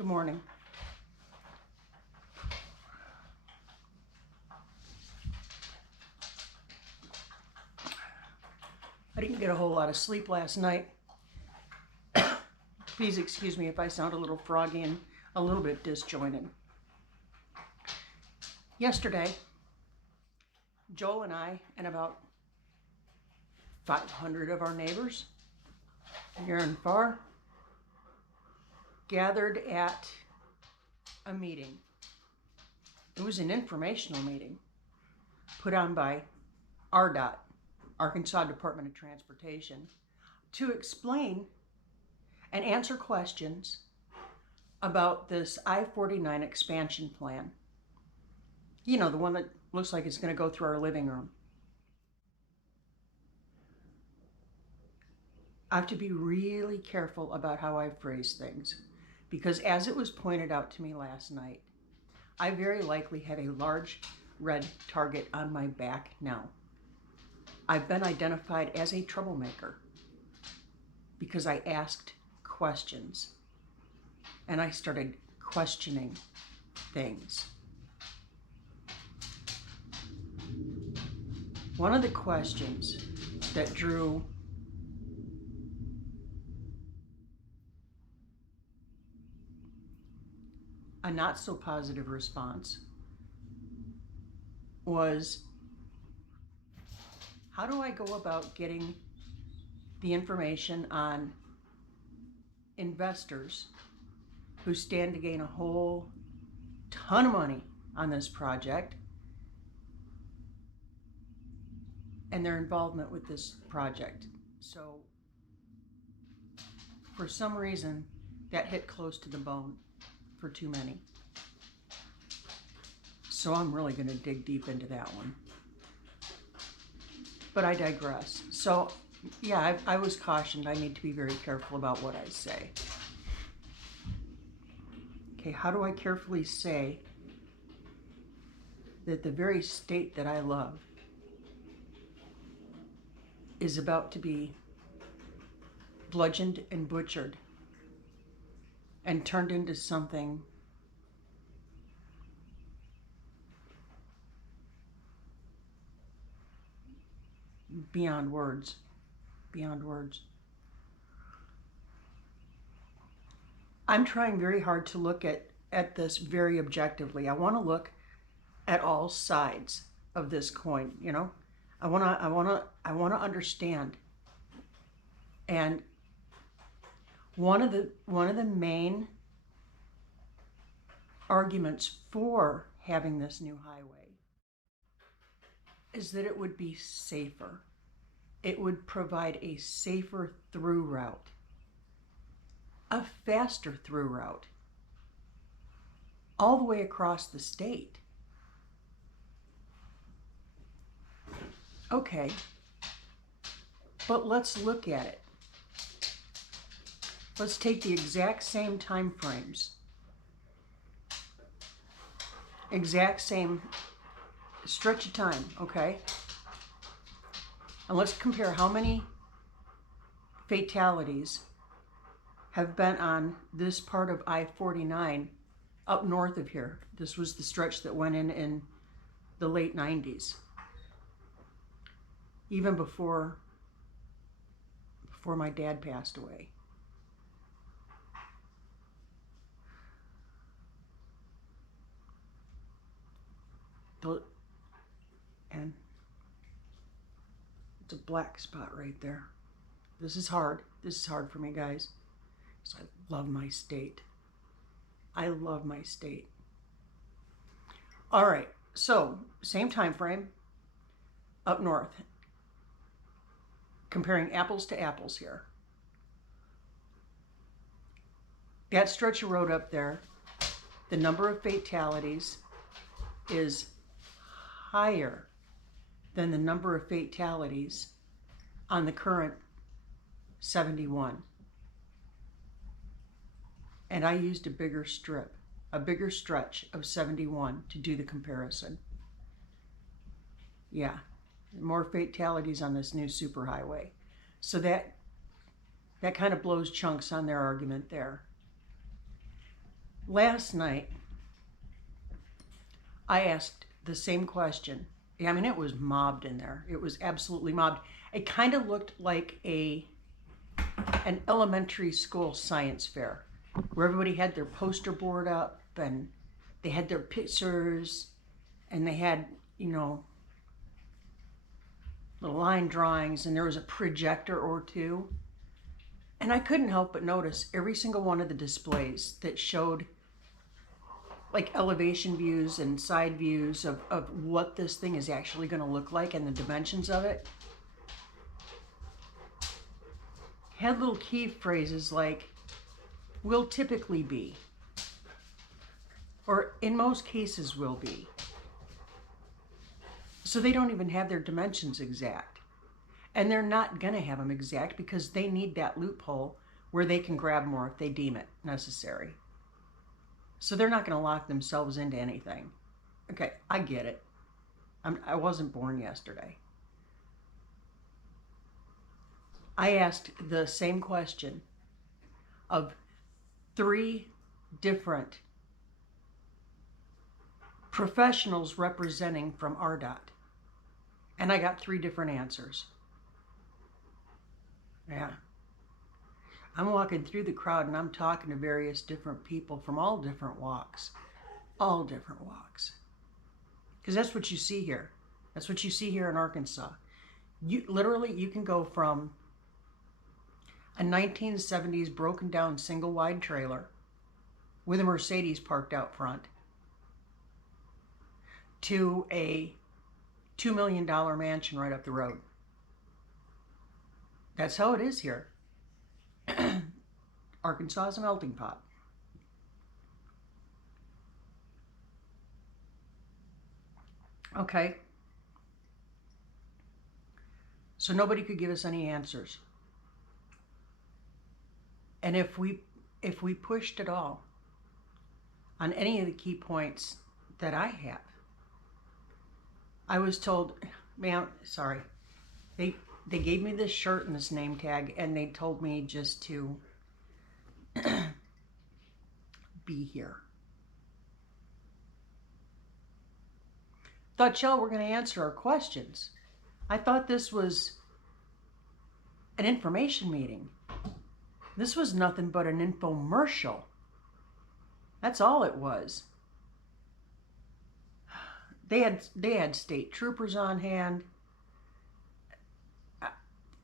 Good morning. I didn't get a whole lot of sleep last night. Please excuse me if I sound a little froggy and a little bit disjointed. Yesterday, Joel and I and about 500 of our neighbors, near and far, gathered at a meeting. It was an informational meeting put on by RDOT, Arkansas Department of Transportation, to explain and answer questions about this I-49 expansion plan. You know, the one that looks like it's going to go through our living room. I have to be really careful about how I phrase things, because as it was pointed out to me last night, I very likely have a large red target on my back now. I've been identified as a troublemaker because I asked questions and I started questioning things. One of the questions that drew a not so positive response was, how do I go about getting the information on investors who stand to gain a whole ton of money on this project and their involvement with this project? So for some reason that hit close to the bone for too many. So I'm really going to dig deep into that one. But I digress. So yeah, I was cautioned I need to be very careful about what I say. Okay, how do I carefully say that the very state that I love is about to be bludgeoned and butchered and turned into something beyond words, beyond words. I'm trying very hard to look at this very objectively. I want to look at all sides of this coin, you know? I want to understand. And one of the main arguments for having this new highway is that it would be safer. It would provide a safer through route, a faster through route, all the way across the state. Okay, but let's look at it. Let's take the exact same time frames, exact same stretch of time, okay? And let's compare how many fatalities have been on this part of I-49 up north of here. This was the stretch that went in the late 90s, even before my dad passed away. And it's a black spot right there. This is hard. This is hard for me, guys. So I love my state. I love my state. All right, so same time frame up north. Comparing apples to apples here. That stretch of road up there, the number of fatalities is higher than the number of fatalities on the current 71. And I used a bigger stretch of 71 to do the comparison. Yeah, more fatalities on this new superhighway. So that kind of blows chunks on their argument there. Last night, I asked the same question. I mean, it was mobbed in there. It was absolutely mobbed. It kind of looked like an elementary school science fair where everybody had their poster board up and they had their pictures and they had, little line drawings, and there was a projector or two. And I couldn't help but notice every single one of the displays that showed like elevation views and side views of what this thing is actually going to look like and the dimensions of it had little key phrases like will typically be, or in most cases will be. So they don't even have their dimensions exact. And they're not going to have them exact because they need that loophole where they can grab more if they deem it necessary. So they're not going to lock themselves into anything. Okay, I get it. I wasn't born yesterday. I asked the same question of 3 different professionals representing from RDOT. And I got 3 different answers. Yeah. I'm walking through the crowd and I'm talking to various different people from all different walks. All different walks. Because that's what you see here. That's what you see here in Arkansas. You can go from a 1970s broken down single wide trailer with a Mercedes parked out front to a $2 million mansion right up the road. That's how it is here. Arkansas is a melting pot. Okay. So nobody could give us any answers. And if we pushed at all on any of the key points that I have, I was told, ma'am, sorry, they gave me this shirt and this name tag, and they told me just to be here. Thought y'all were going to answer our questions. I thought this was an information meeting. This was nothing but an infomercial. That's all it was. They had state troopers on hand.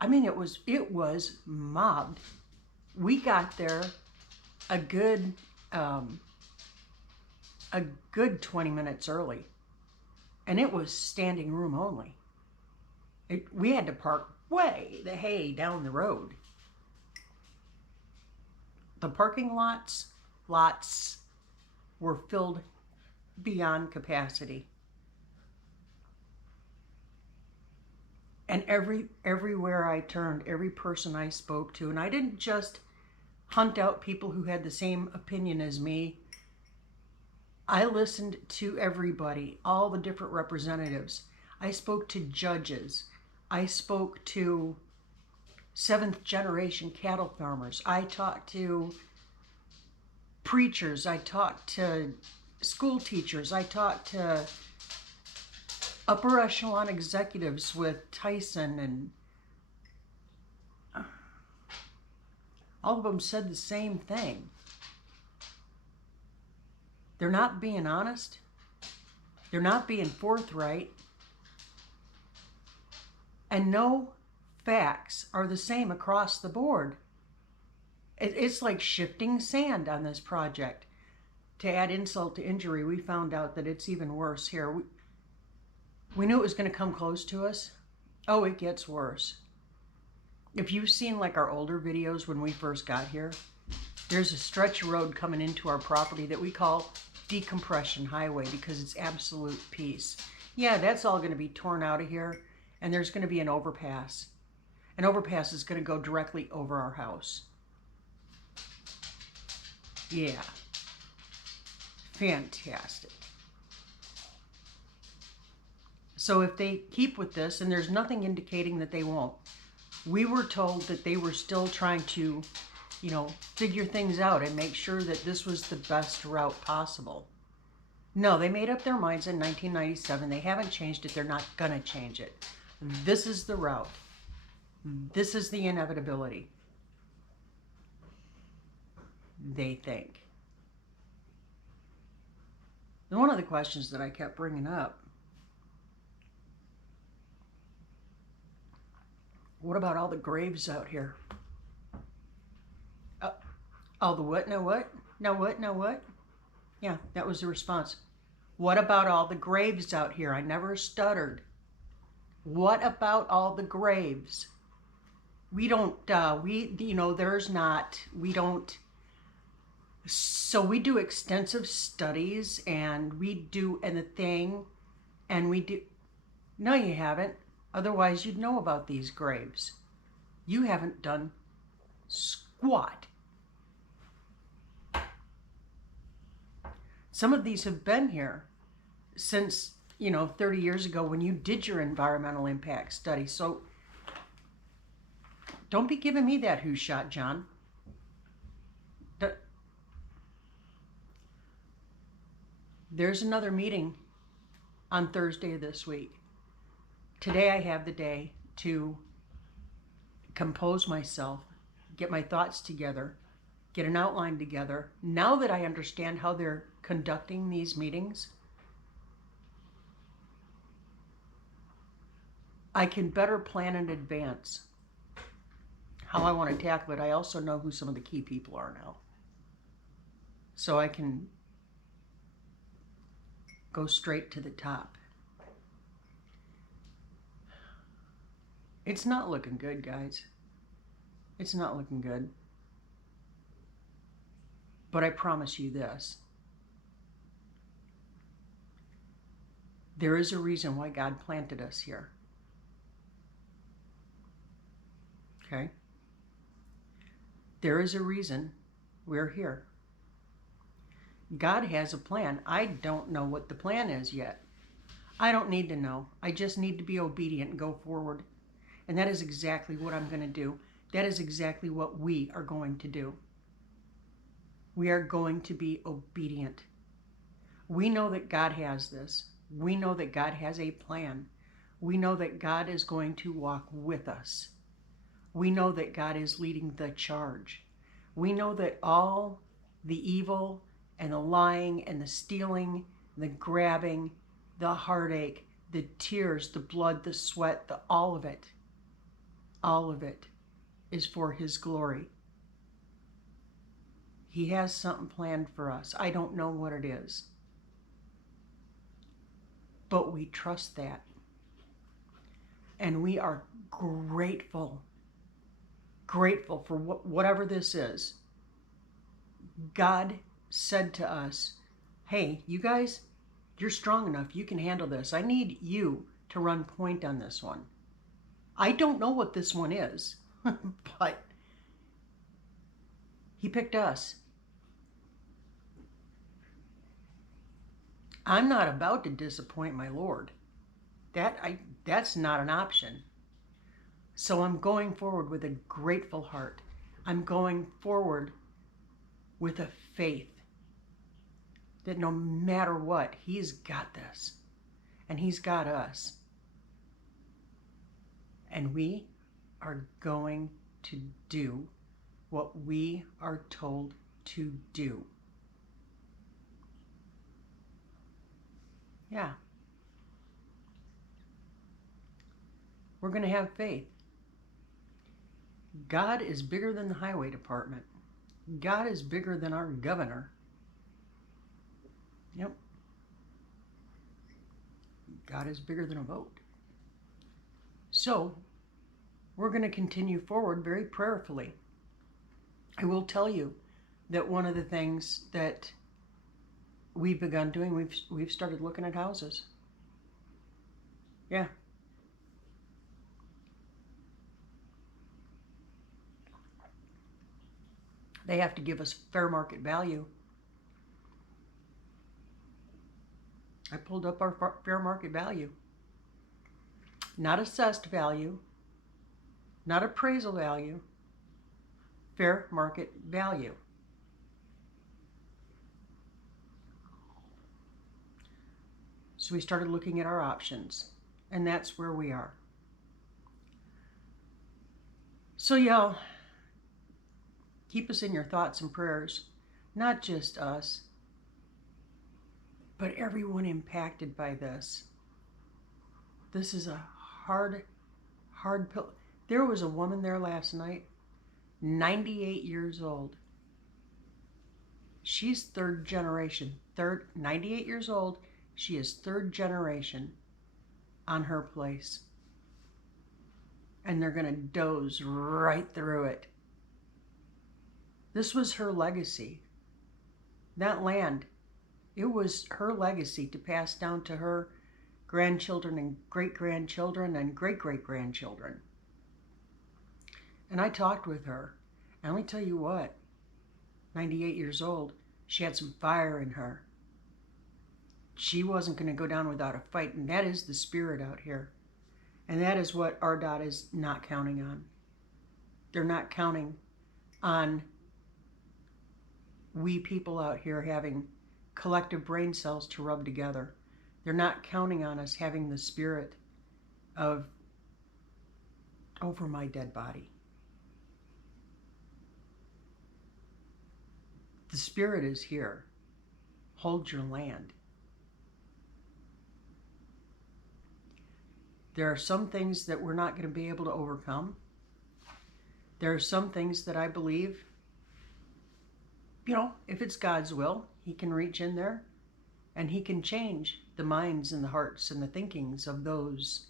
I mean, it was mobbed. We got there a good 20 minutes early, and it was standing room only. We had to park way the hay down the road. The parking lots were filled beyond capacity. And everywhere I turned, every person I spoke to, and I didn't just hunt out people who had the same opinion as me. I listened to everybody, all the different representatives. I spoke to judges. I spoke to 7th generation cattle farmers. I talked to preachers. I talked to school teachers. I talked to upper echelon executives with Tyson, and all of them said the same thing. They're not being honest. They're not being forthright. And no facts are the same across the board. It's like shifting sand on this project. To add insult to injury, we found out that it's even worse here. We knew it was going to come close to us. Oh, it gets worse. If you've seen like our older videos when we first got here, there's a stretch of road coming into our property that we call Decompression Highway because it's absolute peace. Yeah, that's all going to be torn out of here, and there's going to be an overpass. An overpass is going to go directly over our house. Yeah. Fantastic. So if they keep with this, and there's nothing indicating that they won't, we were told that they were still trying to figure things out and make sure that this was the best route possible. No, they made up their minds in 1997. They haven't changed it. They're not going to change it. This is the route. This is the inevitability. They think. And one of the questions that I kept bringing up, what about all the graves out here? All the what? No what? No what? No what? Yeah, that was the response. What about all the graves out here? I never stuttered. What about all the graves? We don't, there's not, we don't, so we do extensive studies and we do, no you haven't, otherwise you'd know about these graves. You haven't done squat. Some of these have been here since, 30 years ago when you did your environmental impact study. So don't be giving me that who shot, John. There's another meeting on Thursday of this week. Today I have the day to compose myself, get my thoughts together, get an outline together. Now that I understand how they're conducting these meetings, I can better plan in advance how I want to tackle it. I also know who some of the key people are now. So I can go straight to the top. It's not looking good, guys. It's not looking good. But I promise you this. There is a reason why God planted us here. Okay? There is a reason we're here. God has a plan. I don't know what the plan is yet. I don't need to know. I just need to be obedient and go forward. And that is exactly what I'm going to do. That is exactly what we are going to do. We are going to be obedient. We know that God has this. We know that God has a plan. We know that God is going to walk with us. We know that God is leading the charge. We know that all the evil and the lying and the stealing, the grabbing, the heartache, the tears, the blood, the sweat, all of it is for His glory. He has something planned for us. I don't know what it is, but we trust that. And we are grateful for whatever this is. God said to us, hey, you guys, you're strong enough. You can handle this. I need you to run point on this one. I don't know what this one is, but He picked us. I'm not about to disappoint my Lord. That's not an option. So I'm going forward with a grateful heart. I'm going forward with a faith that no matter what, He's got this. And He's got us. And we are going to do what we are told to do. Yeah. We're going to have faith. God is bigger than the highway department. God is bigger than our governor. Yep. God is bigger than a vote. So, we're going to continue forward very prayerfully. I will tell you that one of the things that we've begun doing, we've started looking at houses. Yeah. They have to give us fair market value. I pulled up our fair market value. Not assessed value, not appraisal value, fair market value. So we started looking at our options, and that's where we are. So y'all, keep us in your thoughts and prayers, not just us, but everyone impacted by this. This is a hard pill. There was a woman there last night, 98 years old. She's third generation. 98 years old. She is third generation on her place. And they're going to doze right through it. This was her legacy. That land, it was her legacy to pass down to her grandchildren and great-grandchildren and great-great-grandchildren. And I talked with her. And let me tell you what, 98 years old, she had some fire in her. She wasn't going to go down without a fight, and that is the spirit out here. And that is what RDOT is not counting on. They're not counting on we people out here having collective brain cells to rub together. They're not counting on us having the spirit of over my dead body. The spirit is here. Hold your land. There are some things that we're not going to be able to overcome. There are some things that I believe, if it's God's will, He can reach in there and He can change the minds and the hearts and the thinkings of those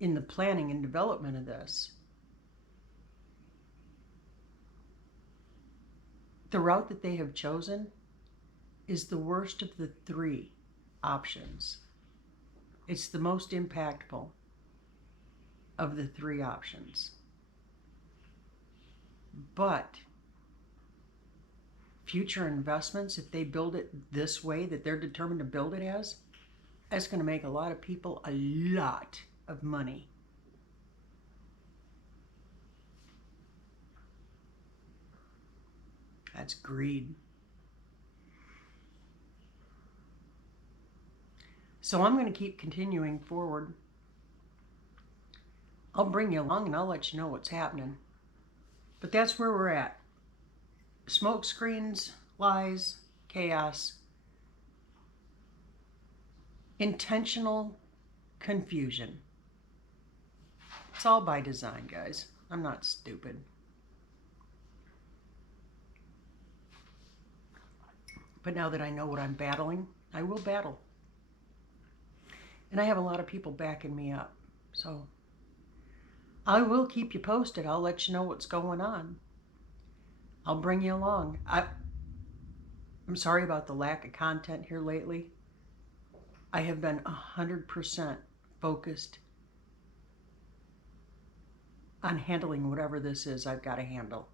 in the planning and development of this. The route that they have chosen is the worst of the three options. It's the most impactful of the three options. But future investments, if they build it this way that they're determined to build it as, that's going to make a lot of people a lot of money. That's greed. So I'm going to keep continuing forward. I'll bring you along and I'll let you know what's happening. But that's where we're at. Smoke screens, lies, chaos, intentional confusion. It's all by design, guys. I'm not stupid. But now that I know what I'm battling, I will battle. And I have a lot of people backing me up. So I will keep you posted. I'll let you know what's going on. I'll bring you along. I'm sorry about the lack of content here lately. I have been 100% focused on handling whatever this is I've got to handle.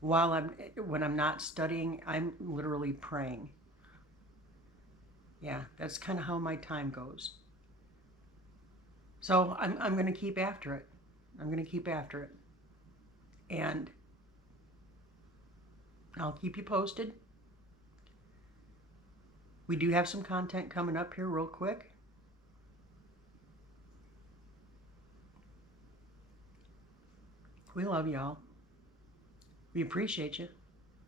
When I'm not studying, I'm literally praying. Yeah, that's kind of how my time goes. So I'm going to keep after it. I'm going to keep after it. And I'll keep you posted. We do have some content coming up here real quick. We love y'all. We appreciate you.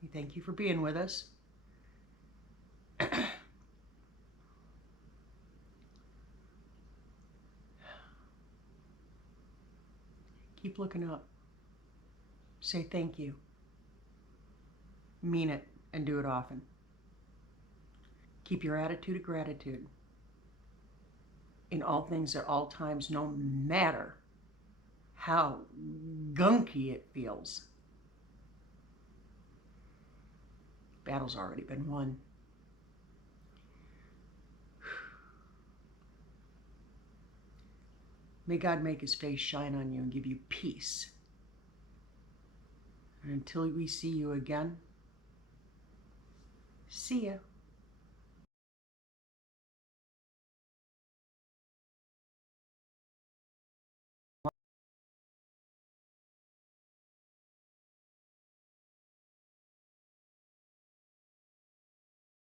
We thank you for being with us. Keep looking up. Say thank you. Mean it and do it often. Keep your attitude of gratitude in all things at all times, no matter how gunky it feels. Battle's already been won. May God make His face shine on you and give you peace. And until we see you again, see ya.